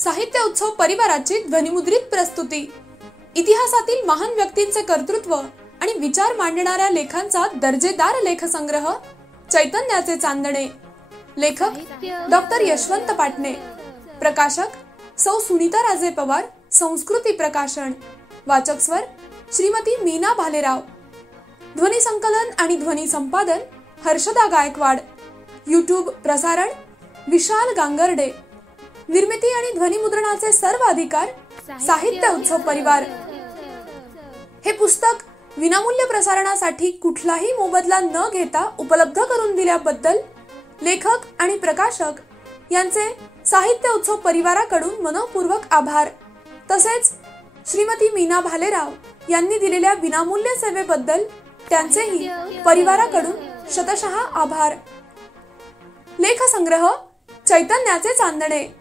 साहित्य उत्सव परिवाराची ध्वनिमुद्रित प्रस्तुती, इतिहासातील महान व्यक्तींचे कर्तृत्व आणि विचार मांडणाऱ्या लेखांचा दर्जेदार लेखसंग्रह चैतन्याचे चांदणे. लेखक डॉक्टर यशवंत पाटणे, प्रकाशक सौ सुनीता राजे पवार, संस्कृती प्रकाशन. वाचक स्वर श्रीमती मीना भालेराव. ध्वनी संकलन आणि ध्वनी संपादन हर्षदा गायकवाड. यूट्यूब प्रसारण विशाल गांगर्डे. निर्मिती आणि ध्वनिमुद्रणाचे सर्व अधिकार साहित्य उत्सव परिवार. हे पुस्तक विनामूल्य प्रसारणासाठी कुठलाही मोबदला न घेता उपलब्ध करून दिल्याबद्दल लेखक आणि प्रकाशक यांचे साहित्य उत्सव परिवाराकडून मनपूर्वक आभार. तसेच श्रीमती मीना भालेराव यांनी दिलेल्या विनामूल्य सेवेबद्दल त्यांचेही परिवाराकडून शतशः आभार. लेखसंग्रह चैतन्याचे चांदणे.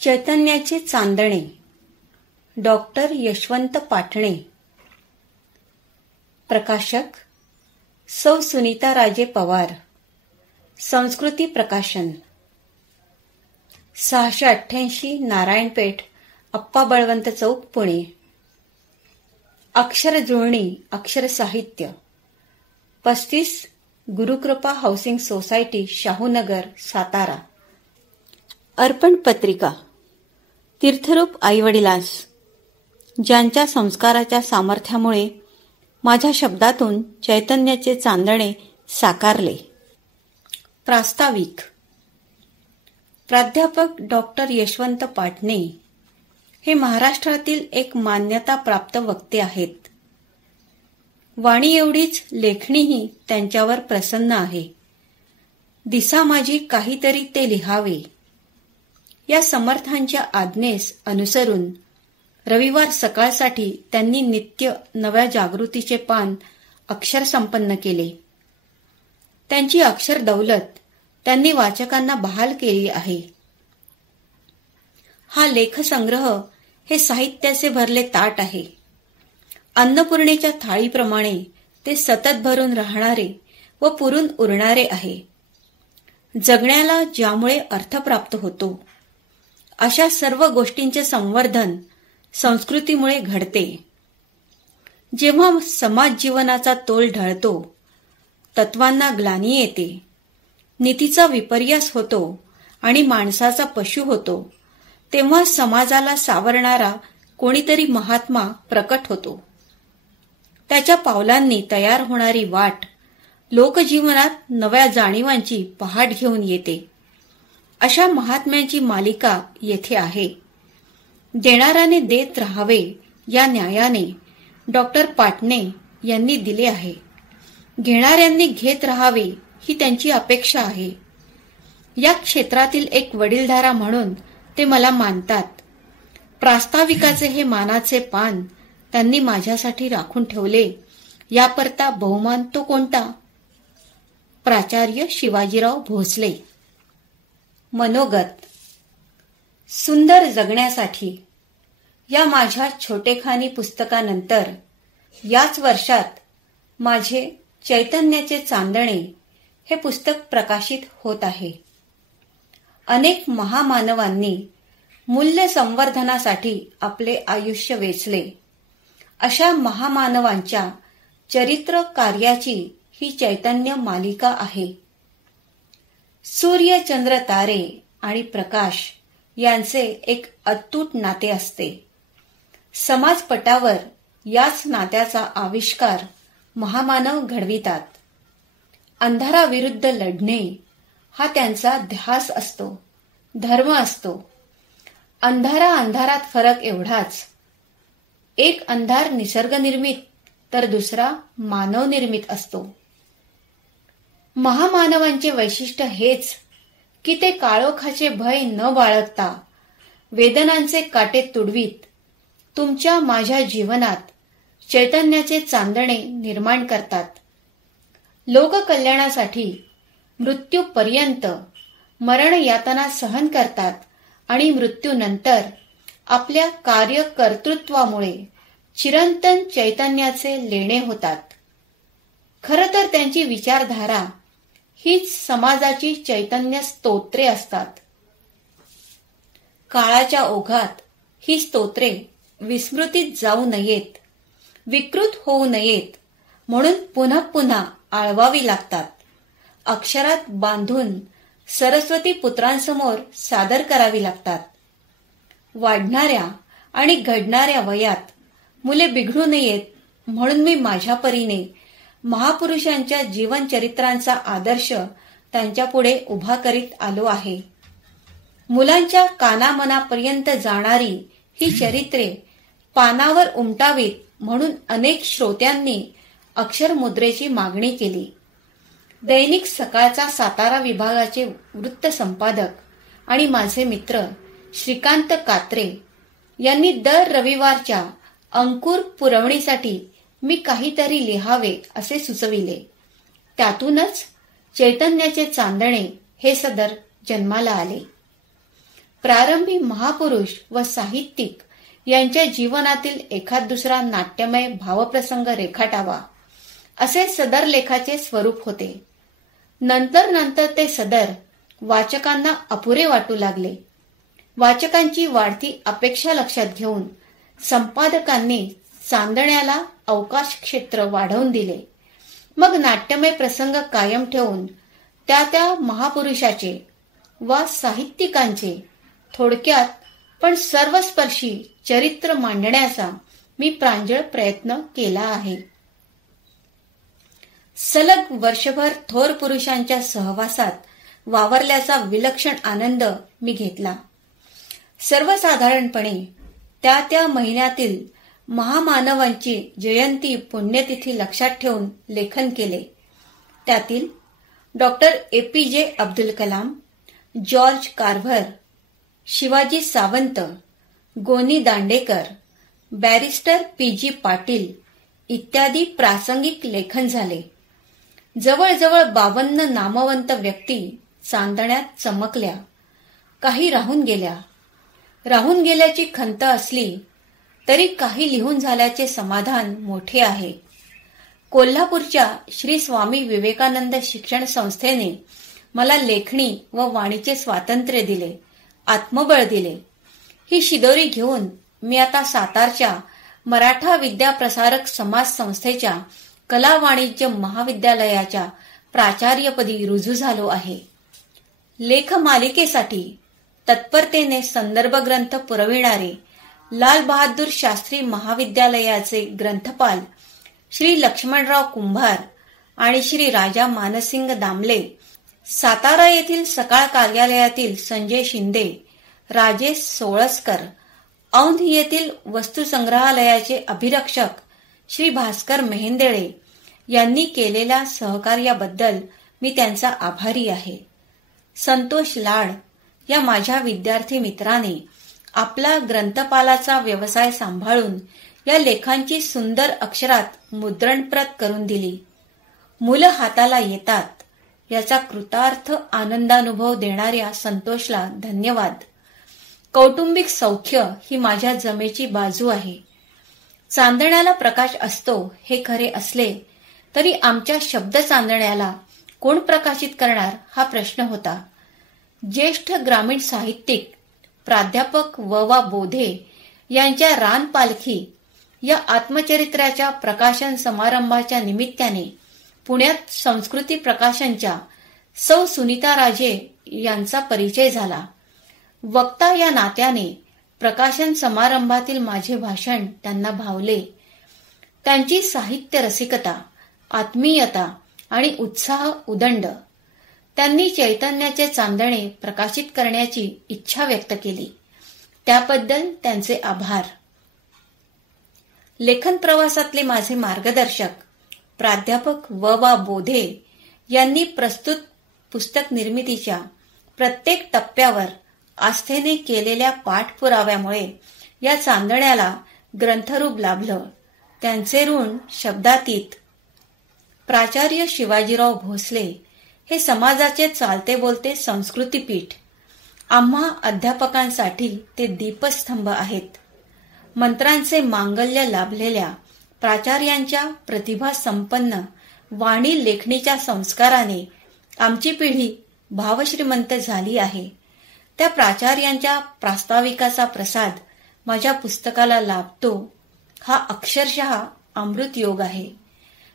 चैतन्याचे चांदणे, डॉक्टर यशवंत पाटणे. प्रकाशक सौ सुनीता राजे पवार, संस्कृती प्रकाशन. 688 नारायणपेठ, अप्पा बळवंत चौक, पुणे. अक्षर जुळणी अक्षर साहित्य. 35 गुरुकृपा हाऊसिंग सोसायटी, शाहूनगर, सातारा. अर्पण पत्रिका. तीर्थरूप आईवडिलांस, ज्यांच्या संस्काराच्या सामर्थ्यामुळे माझ्या शब्दातून चैतन्याचे चांदणे साकारले. प्रास्ताविक. प्राध्यापक डॉक्टर यशवंत पाटणे हे महाराष्ट्रातील एक मान्यताप्राप्त वक्ते आहेत. वाणी एवढीच लेखणीही त्यांच्यावर प्रसन्न आहे. दिसा माझी काहीतरी ते लिहावे या समर्थांच्या आज्ञेस अनुसरून रविवार सकाळसाठी त्यांनी नित्य नव्या जागृतीचे पान अक्षर संपन्न केले. त्यांची अक्षर दौलत त्यांनी वाचकांना बहाल केली आहे. हा लेखसंग्रह हे साहित्याचे भरले ताट आहे. अन्नपूर्णेच्या थाळीप्रमाणे ते सतत भरून राहणारे व पुरून उरणारे आहे. जगण्याला ज्यामुळे अर्थ प्राप्त होतो अशा सर्व गोष्टींचे संवर्धन संस्कृतीमुळे घडते. जेव्हा समाज जीवनाचा तोल ढळतो, तत्वांना ग्लानी येते, नीतीचा विपर्यास होतो आणि माणसाचा पशु होतो, तेव्हा समाजाला सावरणारा कोणीतरी महात्मा प्रकट होतो. त्याच्या पावलांनी तयार होणारी वाट लोकजीवनात नव्या जाणीवांची पहाट घेऊन येते. अशा महात्म्यांची मालिका येथे आहे. देणाऱ्याने देत राहावे या न्यायाने डॉक्टर पाटणे यांनी दिले आहे. घेणाऱ्यांनी घेत राहावे ही त्यांची अपेक्षा आहे. या क्षेत्रातील एक वडीलधारा म्हणून ते मला मानतात. प्रास्ताविकाचे हे मानाचे पान त्यांनी माझ्यासाठी राखून ठेवले, याकरता बहुमान तो कोणता? प्राचार्य शिवाजीराव भोसले. मनोगत. सुंदर जगण्यासाठी या माझ्या छोटेखानी पुस्तकानंतर याच वर्षात माझे चैतन्याचे चांदणे हे पुस्तक प्रकाशित होत आहे. अनेक महामानवांनी मूल्य संवर्धनासाठी आपले आयुष्य वेचले. अशा महामानवांच्या चरित्र कार्याची ही चैतन्य मालिका आहे. सूर्य, चंद्र, तारे आणि प्रकाश यांचे एक अतूट नाते असते. समाजपटावर याच नात्याचा आविष्कार महामानव घडवितात. अंधाराविरुद्ध लढणे हा त्यांचा ध्यास असतो, धर्म असतो. अंधारात फरक एवढाच, एक अंधार निसर्गनिर्मित तर दुसरा मानवनिर्मित असतो. महामानवांचे वैशिष्ट्य हेच की ते काळोखाचे भय न बाळगता वेदनांचे काटे तुडवीत तुमच्या माझ्या जीवनात चैतन्याचे चांदणे निर्माण करतात. लोककल्याणासाठी मृत्यूपर्यंत मरण यातना सहन करतात आणि मृत्यूनंतर आपल्या कार्यकर्तृत्वामुळे चिरंतन चैतन्याचे लेणे होतात. खरं तर त्यांची विचारधारा हीच समाजाची चैतन्य स्तोत्रे असतात. काळाच्या ओघात ही स्तोत्रे विस्मृतीत जाऊ नयेत, विकृत होऊ नयेत म्हणून पुन्हा पुन्हा आळवावी लागतात. अक्षरात बांधून सरस्वती पुत्रांसमोर सादर करावी लागतात. वाढणाऱ्या आणि घडणाऱ्या वयात मुले बिघडू नयेत म्हणून मी माझ्या परीने महापुरुषांच्या जीवनचरित्रांचा आदर्श त्यांच्यापुढे उभा करीत आलो आहे. मुलांच्या कानामनापर्यंत जाणारी ही चरित्रे पानावर उमटावीत म्हणून अनेक श्रोत्यांनी अक्षरमुद्रेची मागणी केली. दैनिक सकाळचा सातारा विभागाचे वृत्त संपादक आणि माझे मित्र श्रीकांत कात्रे यांनी दर रविवारच्या अंकुर पुरवणीसाठी मी काहीतरी लिहावे असे सुचविले. त्यातूनच चैतन्याचे चांदणे हे सदर जन्माला आले. प्रारंभी महापुरुष व साहित्यिक यांच्या जीवनातील एखाद दुसरा नाट्यमय भावप्रसंग रेखाटावा असे सदर लेखाचे स्वरूप होते. नंतर नंतर ते सदर वाचकांना अपुरे वाटू लागले. वाचकांची वाढती अपेक्षा लक्षात घेऊन संपादकांनी चांदण्याला अवकाश क्षेत्र वाढवून दिले. मग नाट्यमय प्रसंग कायम ठेवून त्या महापुरुषाचे वा साहित्यिकांचे थोडक्यात पण सर्वस्पर्शी चरित्र मांडण्याचा मी प्रांजळ प्रयत्न केला आहे. सलग वर्षभर थोर पुरुषांच्या सहवासात वावरल्याचा विलक्षण आनंद मी घेतला. सर्वसाधारणपणे त्या महिन्यातील महामानवांची जयंती पुण्यतिथी लक्षात ठेवून लेखन केले. त्यातील doctor APJ Abdul Kalam, George Carver, Shivaji Sawant, गोनी दांडेकर, बॅरिस्टर PG पाटील इत्यादी प्रासंगिक लेखन झाले. जवळजवळ 52 नामवंत व्यक्ती चांदण्यात चमकल्या. काही राहून गेल्या. राहून गेल्याची खंत असली तरी काही लिहून झाल्याचे समाधान मोठे आहे. कोल्हापूरच्या श्री स्वामी विवेकानंद शिक्षण संस्थेने मला लेखणी व वाणीचे स्वातंत्र्य दिले, आत्मबळ दिले. ही शिदोरी घेऊन मी आता सातारच्या मराठा विद्याप्रसारक समाज संस्थेच्या कला वाणिज्य महाविद्यालयाच्या प्राचार्यपदी रुजू झालो आहे. लेखमालिकेसाठी तत्परतेने संदर्भ ग्रंथ पुरविणारे लाल बहादूर शास्त्री महाविद्यालयाचे ग्रंथपाल श्री लक्ष्मणराव कुंभार आणि श्री राजा मानसिंग दामले, सातारा येथील सकाळ कार्यालयातील संजय शिंदे, राजेश सोळसकर, औंध येथील वस्तुसंग्रहालयाचे अभिरक्षक श्री भास्कर मेहेंदळे यांनी केलेल्या सहकार्याबद्दल मी त्यांचा आभारी आहे. संतोष लाड या माझ्या विद्यार्थी मित्राने आपला ग्रंथपालाचा व्यवसाय सांभाळून या लेखांची सुंदर अक्षरात मुद्रणप्रत करून दिली. मुलं हाताला येतात याचा कृतार्थ आनंदानुभव देणाऱ्या संतोषला धन्यवाद. कौटुंबिक सौख्य ही माझ्या जमेची बाजू आहे. चांदण्याला प्रकाश असतो हे खरे असले तरी आमच्या शब्द चांदण्याला कोण प्रकाशित करणार हा प्रश्न होता. ज्येष्ठ ग्रामीण साहित्यिक प्राध्यापक व बोधे यांच्या रान पालखी या आत्मचरित्राच्या प्रकाशन समारंभाच्या निमित्ताने पुण्यात संस्कृती प्रकाशनच्या सौ सुनीता राजे यांचा परिचय झाला. वक्ता या नात्याने प्रकाशन समारंभातील माझे भाषण त्यांना भावले. त्यांची साहित्य रसिकता, आत्मीयता आणि उत्साह उदंड. त्यांनी चैतन्याचे चांदणे प्रकाशित करण्याची इच्छा व्यक्त केली. त्याबद्दल त्यांचे आभार. लेखन प्रवासातले माझे मार्गदर्शक प्राध्यापक व बोधे यांनी प्रस्तुत पुस्तक निर्मितीच्या प्रत्येक टप्प्यावर आस्थेने केलेल्या पाठपुराव्यामुळे या चांदण्याला ग्रंथरूप लाभलं. त्यांचे ऋण शब्दातीत. प्राचार्य शिवाजीराव भोसले हे समाजाचे चालते बोलते संस्कृतीपीठ. आम्हा अध्यापकांसाठी ते दीपस्तंभ आहेत. मंत्रांचे मांगल्य लाभलेल्या प्राचार्यांच्या प्रतिभा संपन्न वाणी लेखणीच्या संस्काराने आमची पिढी भावश्रीमंत झाली आहे. त्या प्राचार्यांच्या प्रास्ताविकाचा प्रसाद माझ्या पुस्तकाला लाभतो हा अक्षरशः अमृत योग आहे.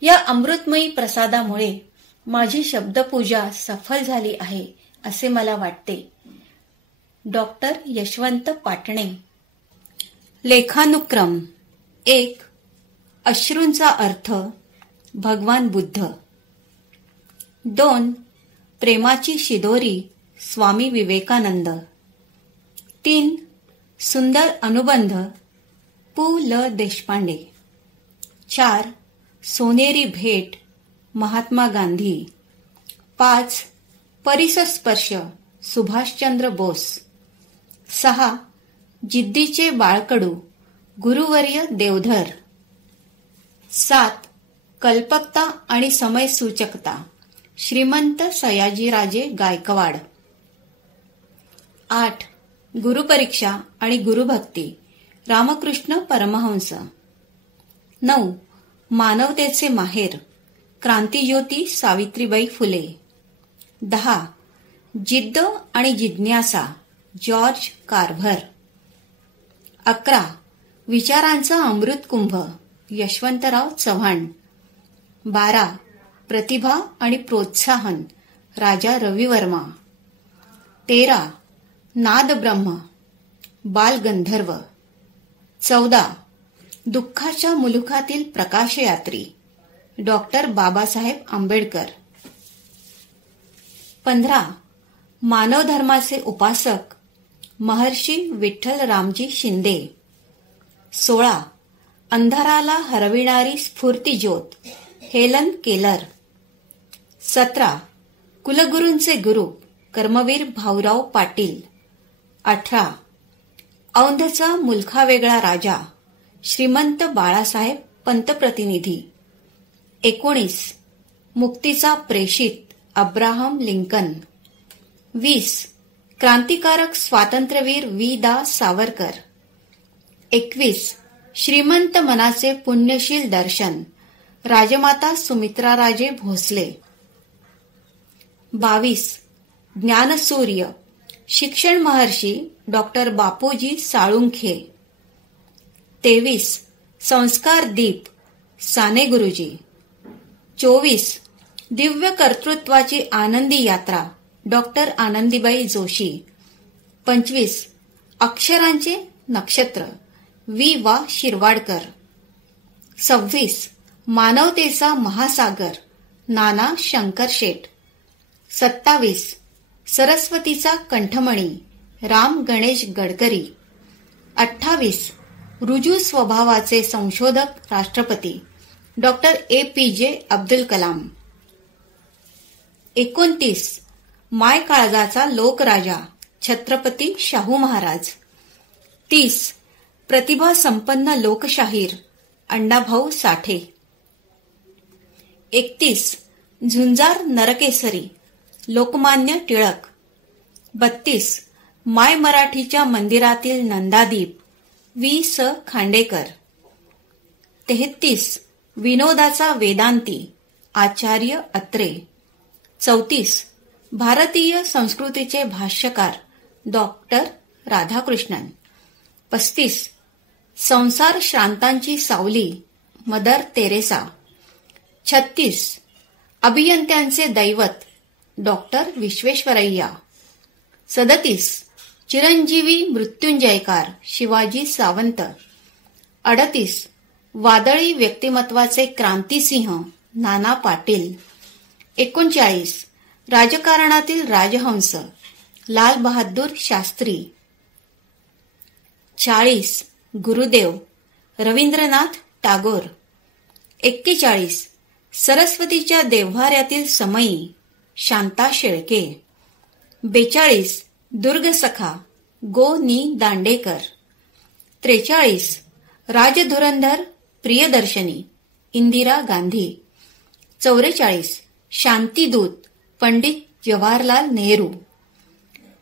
या अमृतमयी प्रसादामुळे माझी शब्दपूजा सफल झाली आहे असे मला वाटते. डॉक्टर यशवंत पाटणे. लेखानुक्रम 1. अश्रूंचा अर्थ भगवान बुद्ध. 2. प्रेमाची शिदोरी स्वामी विवेकानंद. 3. सुंदर अनुबंध पु. ल. देशपांडे. 4. सोनेरी भेट महात्मा गांधी. 5. परिसस्पर्श सुभाषचंद्र बोस. 6. जिद्दीचे बाळकडू गुरुवर्य देवधर. 7. कल्पकता आणि समयसूचकता श्रीमंत सयाजीराजे गायकवाड. 8. गुरुपरीक्षा आणि गुरुभक्ती रामकृष्ण परमहंस. 9. मानवतेचे माहेर क्रांतिज्योती सावित्रीबाई फुले. 10. जिद्द आणि जिज्ञासा जॉर्ज कार्व्हर. 11. विचारांचा अमृतकुंभ यशवंतराव चव्हाण. 12. प्रतिभा आणि प्रोत्साहन राजा रविवर्मा. 13. नादब्रह्म बालगंधर्व. 14. दुःखाच्या मुलुखातील प्रकाशयात्री डॉक्टर बाबासाहेब आंबेडकर. 15. मानवधर्माचे उपासक महर्षी विठ्ठल रामजी शिंदे. 16. अंधाराला हरविणारी स्फूर्तिज्योत हेलन केलर. 17. कुलगुरूंचे गुरु कर्मवीर भाऊराव पाटील. 18. औंधचा मुलखा वेगळा राजा श्रीमंत बाळासाहेब पंतप्रतिनिधी. 19. मुक्तीचा प्रेषित अब्राहम लिंकन. 20. क्रांतिकारक स्वातंत्र्यवीर वि. दा. सावरकर. 21. श्रीमंत मनाचे पुण्यशील दर्शन राजमाता सुमित्राराजे भोसले. 22. ज्ञानसूर्य शिक्षण महर्षी डॉक्टर बापूजी साळुंखे. 23. संस्कार दीप साने गुरुजी. 24. दिव्य कर्तृत्वाची आनंदी यात्रा डॉक्टर आनंदीबाई जोशी. 25. अक्षरांचे नक्षत्र वि. वा. शिरवाडकर. 26. मानवतेचा महासागर नाना शंकरशेठ. 27. सरस्वतीचा कंठमणी राम गणेश गडकरी. 28. रुजू स्वभावाचे संशोधक राष्ट्रपती डॉक्टर ए.पी.जे. अब्दुल कलाम. 29. माय काळजाचा लोकराजा छत्रपती शाहू महाराज. 30. प्रतिभा संपन्न लोकशाहीर अण्णाभाऊ साठे. 31. झुंजार नरकेसरी लोकमान्य टिळक. 32. माय मराठीच्या मंदिरातील नंदादीप वि. स. खांडेकर. 33. विनोदाचा वेदांती आचार्य अत्रे. 34. भारतीय संस्कृतीचे भाष्यकार डॉक्टर राधाकृष्णन. 35. संसार श्रांतांची सावली मदर तेरेसा. 36. अभियंत्यांचे दैवत डॉक्टर विश्वेश्वरय्या. 37. चिरंजीवी मृत्युंजयकार शिवाजी सावंत. 38. वादळी व्यक्तिमत्वाचे क्रांतिसिंह नाना पाटील. 39. राजकारणातील राजहंस लाल बहादूर शास्त्री. 40. गुरुदेव रवींद्रनाथ टागोर. 41. सरस्वतीच्या देव्हाऱ्यातील समयी शांता शेळके. 42. दुर्गसखा गो. नि. दांडेकर. 43. राजधुरंधर प्रियदर्शनी इंदिरा गांधी. 44. शांतीदूत पंडित जवाहरलाल नेहरू.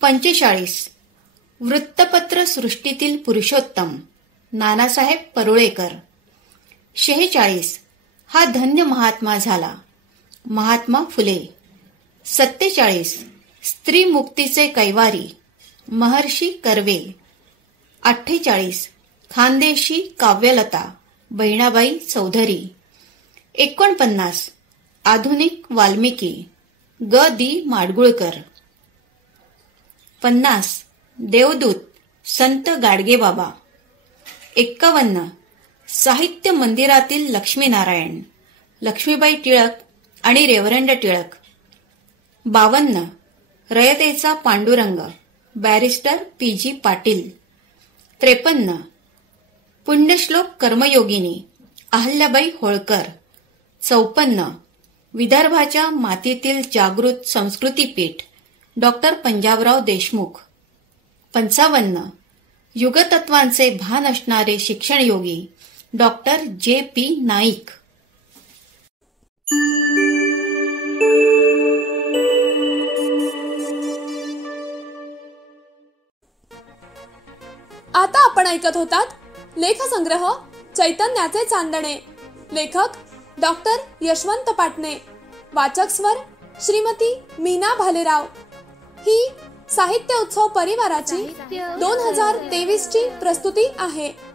45. वृत्तपत्र सृष्टीतील पुरुषोत्तम नानासाहेब परुळेकर. 46. हा धन्य महात्मा झाला महात्मा फुले. 47 स्त्री मुक्तीचे कैवारी महर्षी कर्वे. 48 खानदेशी काव्यलता बहिणाबाई चौधरी. 49 आधुनिक वाल्मिकी ग. दी. माडगुळकर. 50 देवदूत संत गाडगेबाबा. 51 साहित्य मंदिरातील लक्ष्मीनारायण लक्ष्मीबाई टिळक आणि रेव्हरंड टिळक. 52 रयतेचा पांडुरंग बॅरिस्टर पी.जी. पाटील. 53 पुण्यश्लोक कर्मयोगिनी अहल्याबाई होळकर. 54 विदर्भाच्या मातीतील जागृत संस्कृतीपीठ डॉक्टर पंजाबराव देशमुख. 55 युगतत्वांचे भान असणारे शिक्षणयोगी डॉक्टर जे.पी. नाईक. आता आपण ऐकत होतात लेखसंग्रह चैतन्याचे चांदणे. लेखक डॉक्टर यशवंत पाटणे. वाचक स्वर श्रीमती मीना भालेराव. ही साहित्य उत्सव परिवाराची 2023 ची प्रस्तुती आहे.